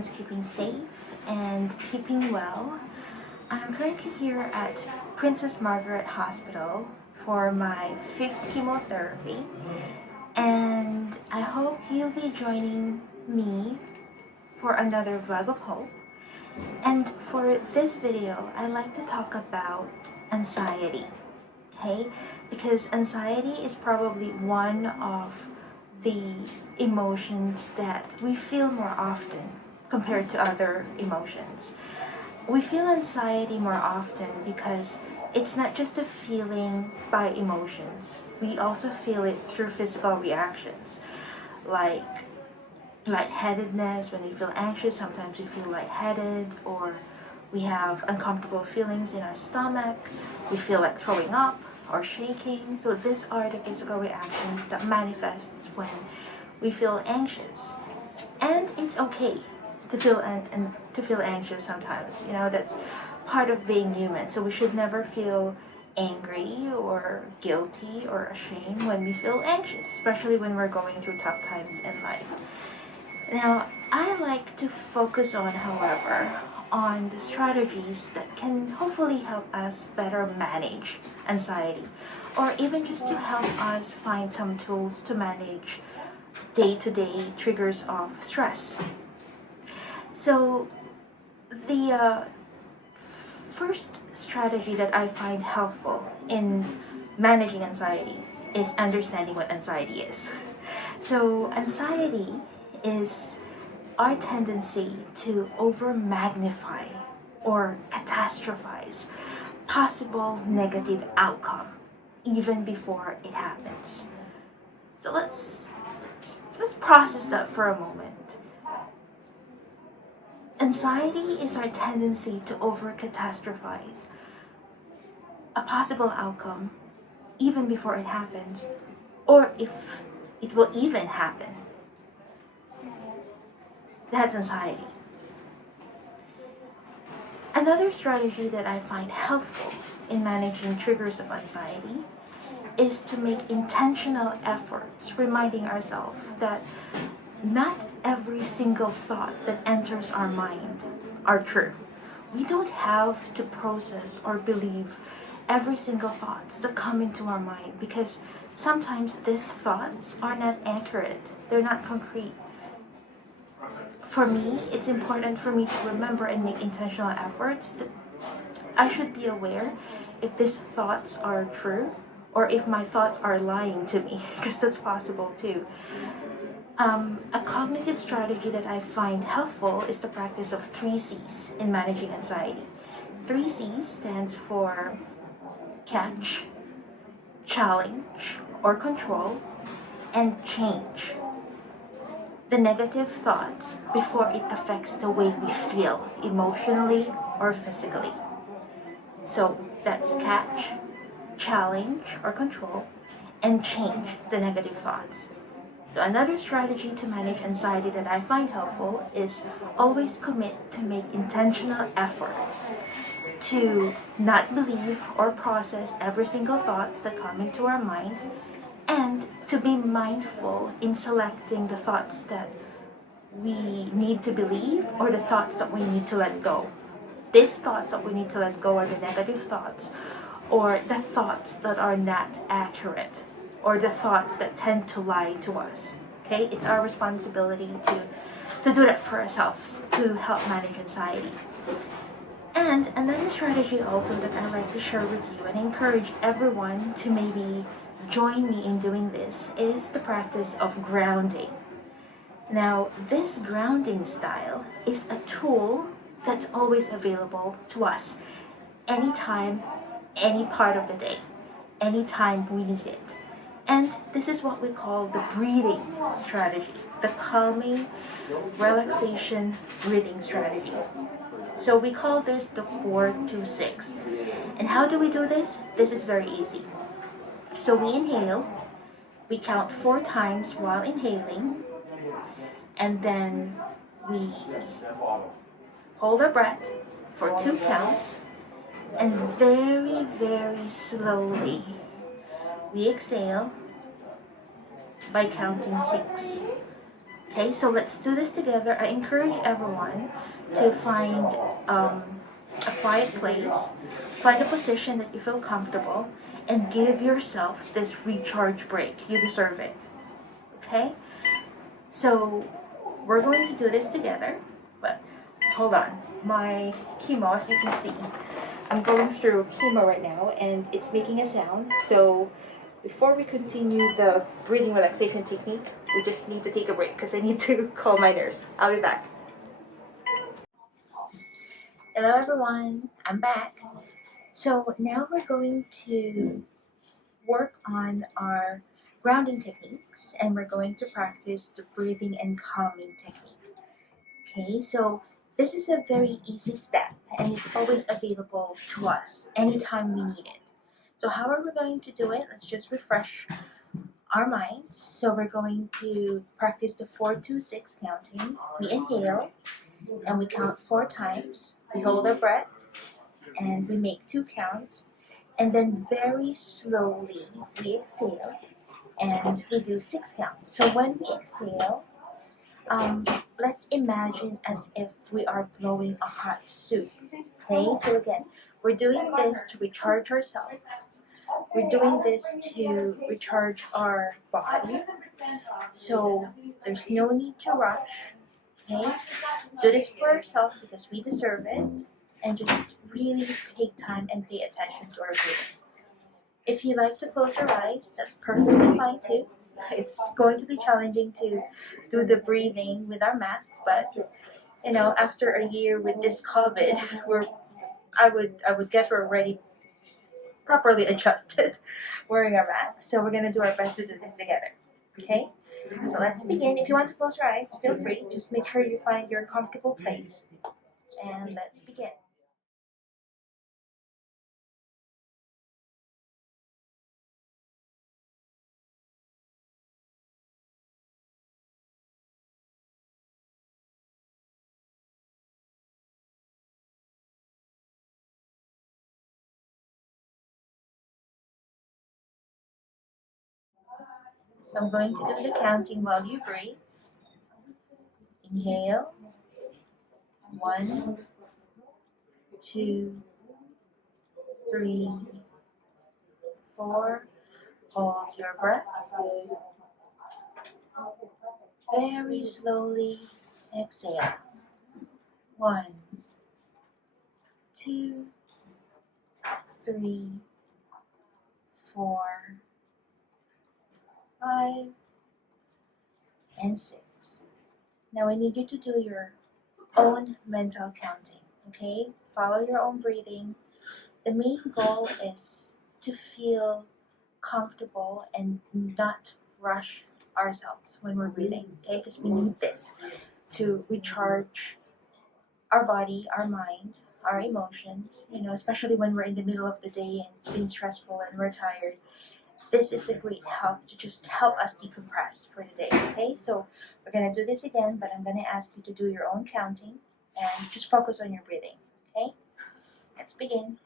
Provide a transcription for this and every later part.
everyone's keeping safe and keeping well. I'm currently here at Princess Margaret Hospital for my 5th chemotherapy, and I hope you'll be joining me for another vlog of hope. And for this video, I'd like to talk about anxiety, okay? Because anxiety is probably one of the emotions that we feel more often compared to other emotions. We feel anxiety more often because it's not just a feeling by emotions. We also feel it through physical reactions, like lightheadedness. When we feel anxious, sometimes we feel lightheaded, or we have uncomfortable feelings in our stomach. We feel like throwing up or shaking. So these are the physical reactions that manifests when we feel anxious. And it's okay to feel to feel anxious sometimes. You know, that's part of being human. So we should never feel angry or guilty or ashamed when we feel anxious, especially when we're going through tough times in life. Now, I like to focus on, however, on the strategies that can hopefully help us better manage anxiety, or even just to help us find some tools to manage day-to-day triggers of stress. So the first strategy that I find helpful in managing anxiety is understanding what anxiety is. So anxiety is our tendency to over-magnify or catastrophize possible negative outcome even before it happens. So let's process that for a moment. Anxiety is our tendency to over-catastrophize a possible outcome even before it happens, or if it will even happen. That's anxiety. Another strategy that I find helpful in managing triggers of anxiety is to make intentional efforts, reminding ourselves that not every single thought that enters our mind are true. We don't have to process or believe every single thoughts that come into our mind, because sometimes these thoughts are not accurate. They're not concrete. For me, it's important for me to remember and make intentional efforts that I should be aware if these thoughts are true or if my thoughts are lying to me, because that's possible too. A cognitive strategy that I find helpful is the practice of 3 C's in managing anxiety. 3 C's stands for catch, challenge or control, and change the negative thoughts before it affects the way we feel emotionally or physically. So that's catch, challenge or control, and change the negative thoughts. So another strategy to manage anxiety that I find helpful is always commit to make intentional efforts to not believe or process every single thoughts that come into our mind, and to be mindful in selecting the thoughts that we need to believe or the thoughts that we need to let go. These thoughts that we need to let go are the negative thoughts, or the thoughts that are not accurate, or the thoughts that tend to lie to us. Okay, it's our responsibility to do that for ourselves to help manage anxiety. And another strategy also that I like to share with you and encourage everyone to maybe join me in doing this is the practice of grounding. Now, this grounding style is a tool that's always available to us anytime, any part of the day, anytime we need it. And this is what we call the breathing strategy, the calming, relaxation breathing strategy. So we call this the 4-2-6. And how do we do this? This is very easy. So we inhale, we count 4 times while inhaling, and then we hold our breath for 2 counts, and very, very slowly we exhale by counting 6. Okay, so let's do this together. I encourage everyone to find a quiet place, find a position that you feel comfortable, and give yourself this recharge break. You deserve it. Okay? So we're going to do this together. But hold on. My chemo, as you can see, I'm going through chemo right now and it's making a sound. So before we continue the breathing relaxation technique, we just need to take a break because I need to call my nurse. I'll be back. Hello everyone, I'm back. So now we're going to work on our grounding techniques and we're going to practice the breathing and calming technique. Okay, so this is a very easy step and it's always available to us anytime we need it. So how are we going to do it? Let's just refresh our minds. So we're going to practice the 4-2-6 counting. We inhale and we count 4 times. We hold our breath and we make 2 counts. And then very slowly we exhale and we do 6 counts. So when we exhale, let's imagine as if we are blowing a hot soup. Okay, so again, we're doing this to recharge ourselves. We're doing this to recharge our body. So there's no need to rush. Okay, do this for yourself because we deserve it, and just really take time and pay attention to our breathing. If you like to close your eyes, that's perfectly fine too. It's going to be challenging to do the breathing with our masks, but after a year with this COVID, I would guess we're already properly adjusted wearing our masks. So we're gonna do our best to do this together. Okay? So let's begin. If you want to close your eyes, feel free. Just make sure you find your comfortable place. And let's begin. So I'm going to do the counting while you breathe. Inhale. 1, 2, 3, 4. Hold your breath. Very slowly exhale. 1, 2, 3, 4, 5, and 6. Now I need you to do your own mental counting, okay? Follow your own breathing. The main goal is to feel comfortable and not rush ourselves when we're breathing, okay? Because we need this to recharge our body, our mind, our emotions, especially when we're in the middle of the day and it's been stressful and we're tired. This is a great help to just help us decompress for the day, okay? So we're going to do this again, but I'm going to ask you to do your own counting and just focus on your breathing, okay? Let's begin.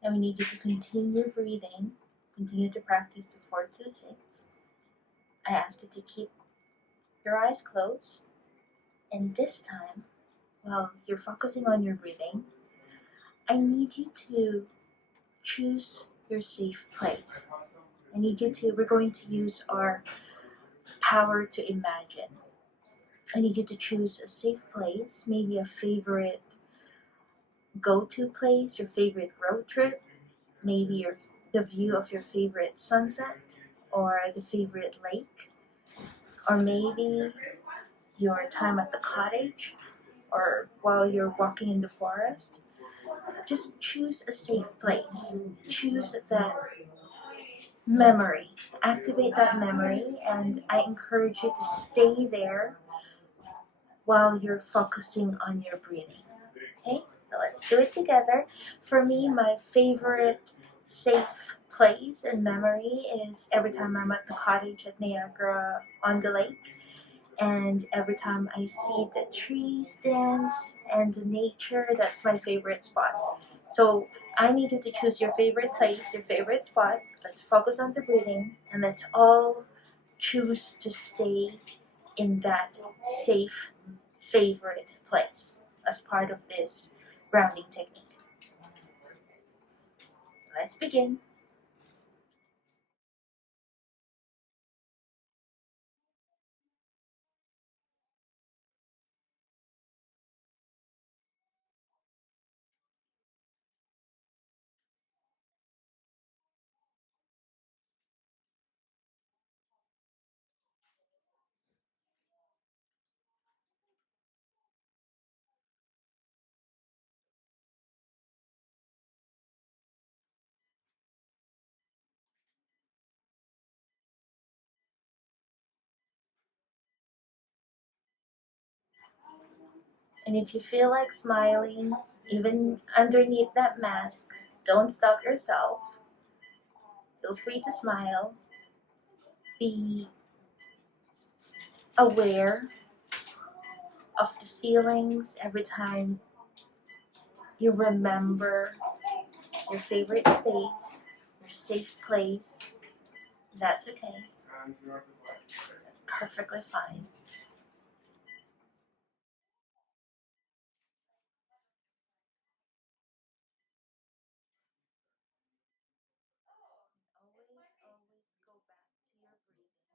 Now we need you to continue breathing, continue to practice the 4-2-6. I ask you to keep your eyes closed, and this time, while you're focusing on your breathing, I need you to choose your safe place. We're going to use our power to imagine. I need you to choose a safe place, maybe a favorite go-to place, your favorite road trip, maybe the view of your favorite sunset or the favorite lake, or maybe your time at the cottage or while you're walking in the forest. Just choose a safe place. Choose that memory. Activate that memory, and I encourage you to stay there while you're focusing on your breathing. Okay, so let's do it together. For me, my favorite safe place and memory is every time I'm at the cottage at Niagara on the lake, and every time I see the trees dance and the nature. That's my favorite spot. So I need you to choose your favorite place, your favorite spot. Let's focus on the breathing, and let's all choose to stay in that safe favorite place as part of this grounding technique. Let's begin. And if you feel like smiling, even underneath that mask, don't stop yourself. Feel free to smile. Be aware of the feelings every time you remember your favorite space, your safe place. That's okay. That's perfectly fine. Always go back to your breathing.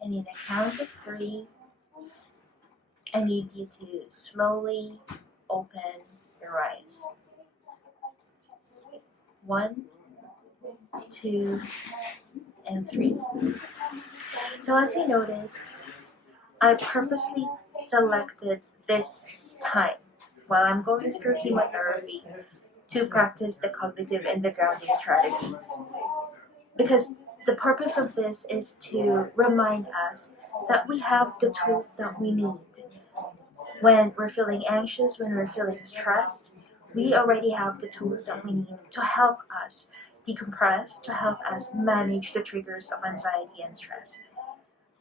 And in a count of three, I need you to slowly open your eyes. 1, 2, and 3. So as you notice, I purposely selected this time while I'm going through chemotherapy to practice the cognitive and the grounding strategies. Because the purpose of this is to remind us that we have the tools that we need. When we're feeling anxious, when we're feeling stressed, we already have the tools that we need to help us decompress, to help us manage the triggers of anxiety and stress.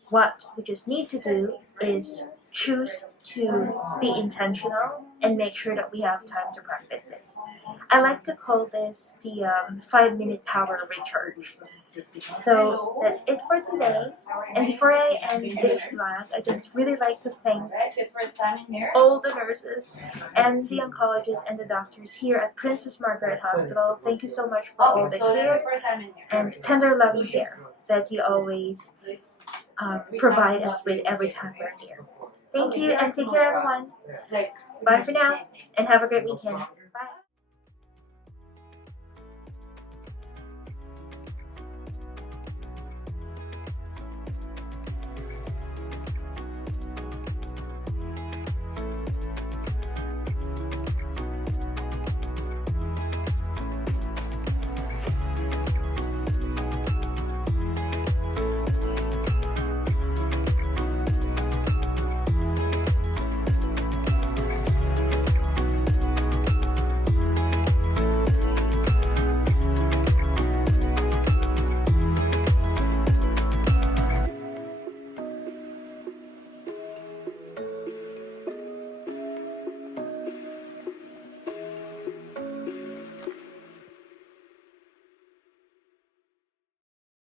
What we just need to do is choose to be intentional and make sure that we have time to practice this. I like to call this the 5-minute power recharge. So that's it for today. And before I end this vlog, I just really like to thank all the nurses and the oncologists and the doctors here at Princess Margaret Hospital. Thank you so much for all the care and tender loving care that you always provide us with every time we're here. Thank you and take care, everyone. Bye for now and have a great weekend.